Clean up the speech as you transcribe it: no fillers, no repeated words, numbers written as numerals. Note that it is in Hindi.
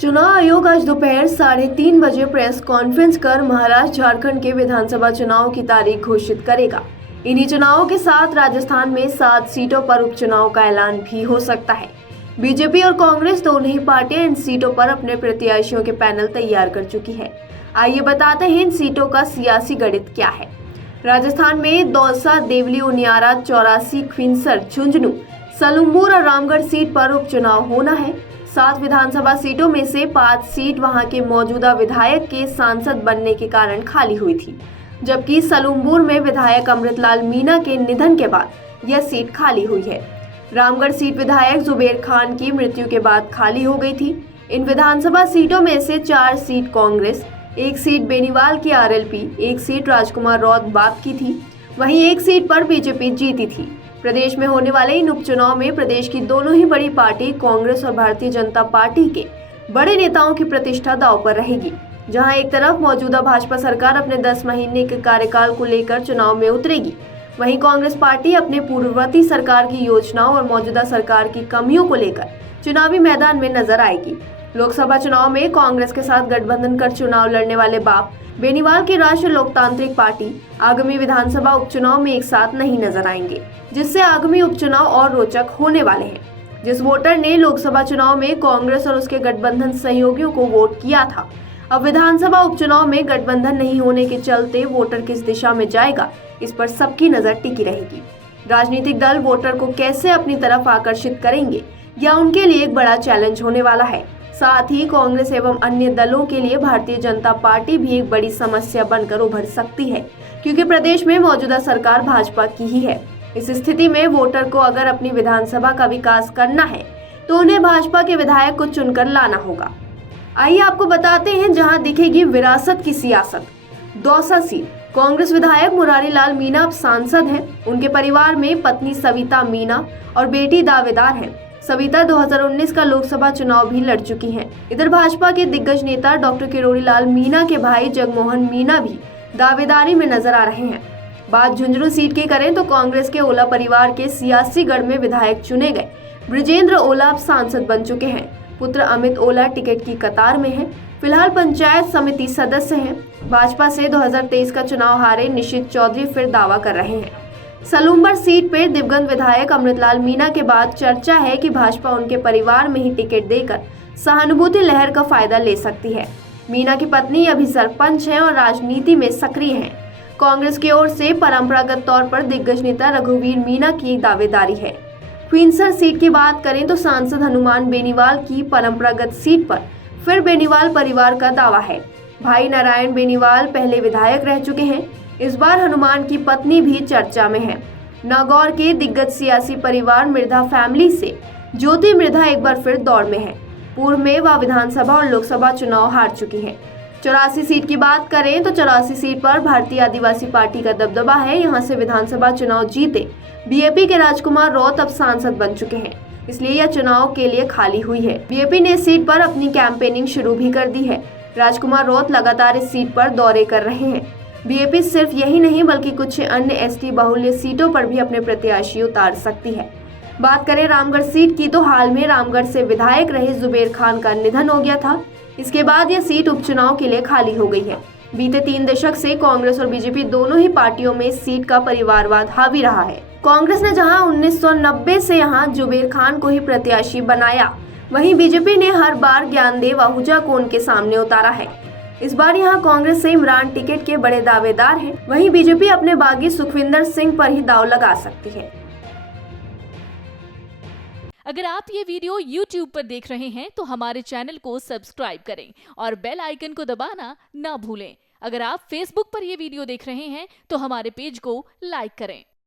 चुनाव आयोग आज दोपहर 3:30 बजे प्रेस कॉन्फ्रेंस कर महाराष्ट्र झारखंड के विधानसभा चुनाव की तारीख घोषित करेगा। इन्हीं चुनावों के साथ राजस्थान में 7 सीटों पर उपचुनाव का ऐलान भी हो सकता है। बीजेपी और कांग्रेस दोनों ही पार्टियां इन सीटों पर अपने प्रत्याशियों के पैनल तैयार कर चुकी है। आइए बताते हैं इन सीटों का सियासी गणित क्या है। राजस्थान में दौसा, देवली, उनियारा, चौरासी, खिंवसर, झुंझुनू, सलुम्बुर और रामगढ़ सीट पर उपचुनाव होना है। 7 विधानसभा सीटों में से 5 सीट वहां के मौजूदा विधायक के सांसद बनने के कारण खाली हुई थी, जबकि सलुम्बुर में विधायक अमृतलाल मीणा के निधन के बाद यह सीट खाली हुई है। रामगढ़ सीट विधायक जुबेर खान की मृत्यु के बाद खाली हो गई थी। इन विधानसभा सीटों में से 4 सीट कांग्रेस, 1 सीट बेनीवाल की आरएलपी, 1 सीट राजकुमार रौत बाप की थी, वहीं 1 सीट पर बीजेपी जीती थी। प्रदेश में होने वाले इन उपचुनाव में प्रदेश की दोनों ही बड़ी पार्टी कांग्रेस और भारतीय जनता पार्टी के बड़े नेताओं की प्रतिष्ठा दांव पर रहेगी। जहां एक तरफ मौजूदा भाजपा सरकार अपने 10 महीने के कार्यकाल को लेकर चुनाव में उतरेगी, वहीं कांग्रेस पार्टी अपने पूर्ववर्ती सरकार की योजनाओं और मौजूदा सरकार की कमियों को लेकर चुनावी मैदान में नजर आएगी। लोकसभा चुनाव में कांग्रेस के साथ गठबंधन कर चुनाव लड़ने वाले बाप बेनीवाल की राष्ट्रीय लोकतांत्रिक पार्टी आगामी विधानसभा उपचुनाव में एक साथ नहीं नजर आएंगे, जिससे आगामी उपचुनाव और रोचक होने वाले हैं। जिस वोटर ने लोकसभा चुनाव में कांग्रेस और उसके गठबंधन सहयोगियों को वोट किया था, अब विधानसभा उपचुनाव में गठबंधन नहीं होने के चलते वोटर किस दिशा में जाएगा, इस पर सबकी नजर टिकी रहेगी। राजनीतिक दल वोटर को कैसे अपनी तरफ आकर्षित करेंगे, यह उनके लिए एक बड़ा चैलेंज होने वाला है। साथ ही कांग्रेस एवं अन्य दलों के लिए भारतीय जनता पार्टी भी एक बड़ी समस्या बनकर उभर सकती है, क्योंकि प्रदेश में मौजूदा सरकार भाजपा की ही है। इस स्थिति में वोटर को अगर अपनी विधानसभा का विकास करना है तो उन्हें भाजपा के विधायक को चुनकर लाना होगा। आइए आपको बताते हैं जहां दिखेगी विरासत की सियासत। दौसा सीट, कांग्रेस विधायक मुरारी लाल मीणा अब सांसद हैं। उनके परिवार में पत्नी सविता मीणा और बेटी दावेदार हैं। सविता 2019 का लोकसभा चुनाव भी लड़ चुकी हैं। इधर भाजपा के दिग्गज नेता डॉक्टर किरोड़ी लाल मीणा के भाई जगमोहन मीणा भी दावेदारी में नजर आ रहे हैं। बात झुंझुनू सीट की करें तो कांग्रेस के ओला परिवार के सियासी गढ़ में विधायक चुने गए ब्रिजेंद्र ओला अब सांसद बन चुके हैं। पुत्र अमित ओला टिकट की कतार में है। फिलहाल पंचायत समिति सदस्य हैं। भाजपा से 2023 का चुनाव हारे निशित चौधरी फिर दावा कर रहे हैं। सलुम्बर सीट पर दिवंगत विधायक अमृतलाल मीणा के बाद चर्चा है कि भाजपा उनके परिवार में ही टिकट देकर सहानुभूति लहर का फायदा ले सकती है। मीणा की पत्नी अभी सरपंच हैं और राजनीति में सक्रिय हैं। कांग्रेस की ओर से परंपरागत तौर पर दिग्गज नेता रघुवीर मीणा की दावेदारी है। खिंवसर सीट की बात करें तो सांसद हनुमान बेनीवाल की परंपरागत सीट पर फिर बेनीवाल परिवार का दावा है। भाई नारायण बेनीवाल पहले विधायक रह चुके हैं। इस बार हनुमान की पत्नी भी चर्चा में है। नागौर के दिग्गज सियासी परिवार मिर्धा फैमिली से ज्योति मिर्धा एक बार फिर दौड़ में है। पूर्व में वह विधानसभा और लोकसभा चुनाव हार चुकी है। 84 सीट की बात करें तो 84 सीट पर भारतीय आदिवासी पार्टी का दबदबा है। यहां से विधानसभा चुनाव जीते बीएपी के राजकुमार रौत अब सांसद बन चुके हैं, इसलिए यह चुनाव के लिए खाली हुई है। बीएपी ने इस सीट पर अपनी कैंपेनिंग शुरू भी कर दी है। राजकुमार रौत लगातार इस सीट पर दौरे कर रहे हैं। बीएपी सिर्फ यही नहीं बल्कि कुछ अन्य एसटी बाहुल्य सीटों पर भी अपने प्रत्याशी उतार सकती है। बात करें रामगढ़ सीट की तो हाल में रामगढ़ से विधायक रहे जुबेर खान का निधन हो गया था। इसके बाद यह सीट उपचुनाव के लिए खाली हो गई है। बीते 3 दशक से कांग्रेस और बीजेपी दोनों ही पार्टियों में इस सीट का परिवारवाद हावी रहा है। कांग्रेस ने जहां 1990 से यहां जुबेर खान को ही प्रत्याशी बनाया, वहीं बीजेपी ने हर बार ज्ञानदेव आहूजा को उनके सामने उतारा है। इस बार यहां कांग्रेस से इमरान टिकट के बड़े दावेदार हैं, वहीं बीजेपी अपने बागी सुखविंदर सिंह पर ही दांव लगा सकती है। अगर आप ये वीडियो YouTube पर देख रहे हैं तो हमारे चैनल को सब्सक्राइब करें और बेल आइकन को दबाना ना भूलें। अगर आप Facebook पर ये वीडियो देख रहे हैं तो हमारे पेज को लाइक करें।